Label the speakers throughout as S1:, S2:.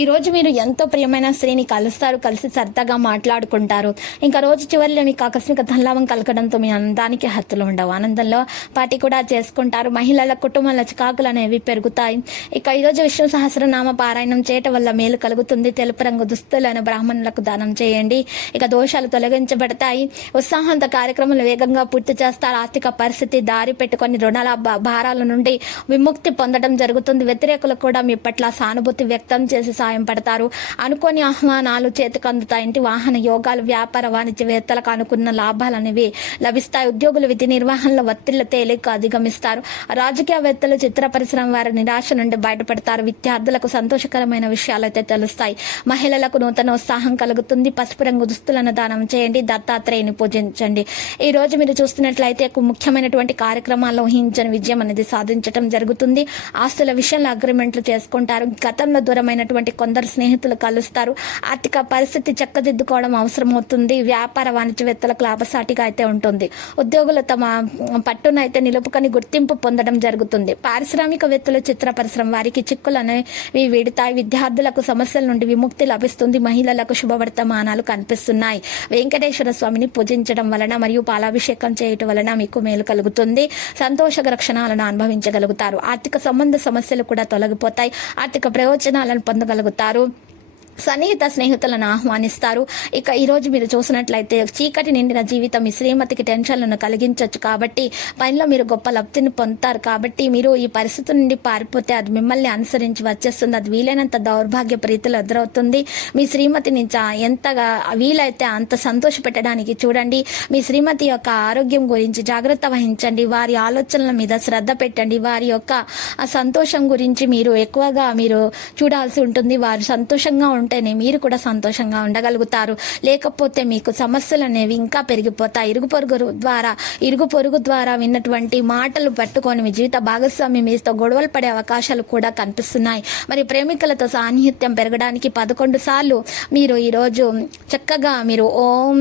S1: ఈరోజు మీరు ఎంతో ప్రియమైన స్త్రీని కలుస్తారు కలిసి సరదాగా మాట్లాడుకుంటారు. ఇంకా రోజు చివరిలో మీకు ఆకస్మిక ధనలాభం కలగడంతో మీ అందానికి హత్తులు ఉండవు. ఆనందంలో పార్టీ కూడా చేసుకుంటారు. మహిళల కుటుంబాల చికాకులు అనేవి పెరుగుతాయి. ఇక ఈరోజు విష్ణు సహస్రనామ పారాయణం చేయటం వల్ల మేలు కలుగుతుంది. తెలుపు రంగు దుస్తులను బ్రాహ్మణులకు దానం చేయండి. ఇక దోషాలు తొలగించబడతాయి. ఉత్సాహంతో కార్యక్రమాలు వేగంగా పూర్తి చేస్తారు. ఆర్థిక పరిస్థితి దారి పెట్టుకొని రుణాల భారాల నుండి విముక్తి పొందడం జరుగుతుంది. వ్యతిరేకులు కూడా మీ పట్ల సానుభూతి వ్యక్తం చేసి సాయం పడతారు. అనుకోని ఆహ్వానాలు చేతికందుతాయి. ఇంటి వాహన యోగాలు వ్యాపార వాణిజ్యవేత్తలకు అనుకున్న లాభాలు అనేవి లభిస్తాయి. ఉద్యోగులు విధి నిర్వహణలో ఒత్తిళ్ళ తేలిక అధిగమిస్తారు. రాజకీయవేత్తలు చిత్ర పరిశ్రమ వారి నిరాశ నుండి బయటపడతారు. విద్యార్థులకు సంతోషకరమైన విషయాలు అయితే తెలుస్తాయి. మహిళలకు నూతన ఉత్సాహం కలుగుతుంది. పసుపు రంగు దుస్తులను దానం చేయండి. దత్తాత్రేయుని పూజించండి. ఈ రోజు మీరు చూస్తున్నట్లయితే ముఖ్యమైనటువంటి కార్యక్రమాల్లో ఊహించని విజయం అనేది సాధించడం జరుగుతుంది. ఆస్తుల విషయంలో అగ్రిమెంట్లు చేసుకుంటారు. గతంలో దూరమైనటువంటి కొందరు స్నేహితులు కలుస్తారు. ఆర్థిక పరిస్థితి చక్కదిద్దుకోవడం అవసరమవుతుంది. వ్యాపార వాణిజ్యవేత్తలకు లాభసాటిగా అయితే ఉంటుంది. ఉద్యోగులు తమ పట్టునైతే నిలుపుకొని గుర్తింపు పొందడం జరుగుతుంది. పారిశ్రామికవేత్తలు చిత్ర పరిశ్రమ వారికి చిక్కులు అనేవి వీడుతాయి. విద్యార్థులకు సమస్యల నుండి విముక్తి లభిస్తుంది. మహిళలకు శుభవర్తమానాలు కనిపిస్తున్నాయి. వెంకటేశ్వర స్వామిని పూజించడం వలన మరియు పాలాభిషేకం చేయటం వలన మీకు మేలు కలుగుతుంది. సంతోషకర క్షణాలను అనుభవించగలుగుతారు. ఆర్థిక సంబంధ సమస్యలు కూడా తొలగిపోతాయి. ఆర్థిక ప్రయోజనాలను పొందగలుగుతారు. మనకు తారు సన్నిహిత స్నేహితులను ఆహ్వానిస్తారు. ఇక ఈ రోజు మీరు చూసినట్లయితే చీకటి నిండిన జీవితం మీ శ్రీమతికి టెన్షన్లను కలిగించవచ్చు కాబట్టి పనిలో మీరు గొప్ప లబ్ధిని పొందుతారు కాబట్టి మీరు ఈ పరిస్థితి నుండి పారిపోతే అది మిమ్మల్ని అనుసరించి వచ్చేస్తుంది. అది వీలైనంత దౌర్భాగ్య ప్రీతులు ఎదురవుతుంది. మీ శ్రీమతిని చా- ఎంతగా వీలైతే అంత సంతోష పెట్టడానికి చూడండి. మీ శ్రీమతి యొక్క ఆరోగ్యం గురించి జాగ్రత్త వహించండి. వారి ఆలోచనల మీద శ్రద్ధ పెట్టండి. వారి యొక్క సంతోషం గురించి మీరు ఎక్కువగా మీరు చూడాల్సి ఉంటుంది. వారు సంతోషంగా ఉంటేనే మీరు కూడా సంతోషంగా ఉండగలుగుతారు. లేకపోతే మీకు సమస్యలు అనేవి ఇంకా పెరిగిపోతాయి. ఇరుగు పొరుగు ద్వారా ఇరుగు పొరుగు ద్వారా విన్నటువంటి మాటలు పట్టుకొని మీ జీవిత భాగస్వామి మీతో గొడవలు పడే అవకాశాలు కూడా కనిపిస్తున్నాయి. మరి ప్రేమికులతో సాన్నిహిత్యం పెరగడానికి పదకొండు సార్లు మీరు ఈరోజు చక్కగా మీరు ఓం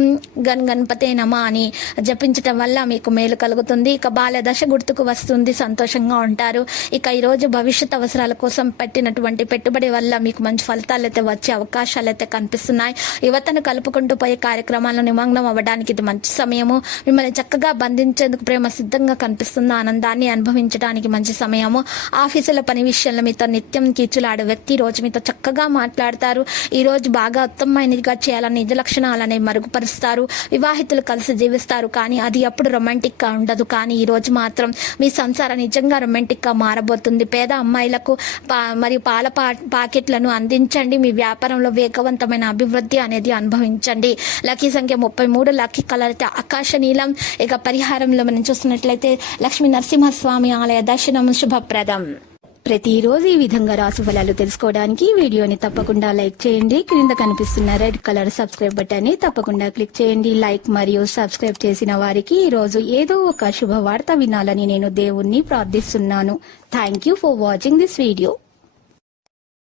S1: గన్ గణపతే నమ అని జపించటం వల్ల మీకు మేలు కలుగుతుంది. ఇక బాల్య దశ గుర్తుకు వస్తుంది. సంతోషంగా ఉంటారు. ఇక ఈరోజు భవిష్యత్ అవసరాల కోసం పెట్టినటువంటి పెట్టుబడి వల్ల మీకు మంచి ఫలితాలు అయితే వచ్చే అవకాశాలు అయితే కనిపిస్తున్నాయి. యువతను కలుపుకుంటూ పోయే కార్యక్రమాల్లో నిమగ్నం అవ్వడానికి ఇది మంచి సమయము. మిమ్మల్ని చక్కగా బంధించేందుకు ప్రేమ సిద్ధంగా కనిపిస్తున్న ఆనందాన్ని అనుభవించడానికి మంచి సమయము. ఆఫీసుల పని విషయంలో మీతో నిత్యం కీచులాడే వ్యక్తి రోజు మీతో చక్కగా మాట్లాడతారు. ఈ రోజు బాగా ఉత్తమమైనదిగా చేయాలని నిజ లక్షణాలనే మరుగుపరుస్తారు. వివాహితులు కలిసి జీవిస్తారు కానీ అది ఎప్పుడు రొమాంటిక్గా ఉండదు. కానీ ఈ రోజు మాత్రం మీ సంసారం నిజంగా రొమాంటిక్గా మారబోతుంది. పేద అమ్మాయిలకు పా- మరియు పాల పా- పాకెట్లను అందించండి. మీ వ్యాపారంలో వేగవంతమైన అభివృద్ధి అనేది అనుభవించండి. లక్కీ సంఖ్య ముప్పై మూడు లక్కీ కలర్ అయితే ఆకాశ నీలం. ఇక పరిహారంలో మనం చూస్తున్నట్లయితే లక్ష్మీ నరసింహస్వామి ఆలయ దర్శనం శుభప్రదం. ప్రతిరోజు ఈ విధంగా రాసు ఫలాలు తెలుసుకోవడానికి వీడియోని తప్పకుండా లైక్ చేయండి. క్రింద కనిపిస్తున్న రెడ్ కలర్ సబ్స్క్రైబ్ బటన్ని తప్పకుండా క్లిక్ చేయండి. లైక్ మరియు సబ్స్క్రైబ్ చేసిన వారికి ఈ రోజు ఏదో ఒక శుభవార్త వినాలని నేను దేవుణ్ణి ప్రార్థిస్తున్నాను. Thank you for watching this video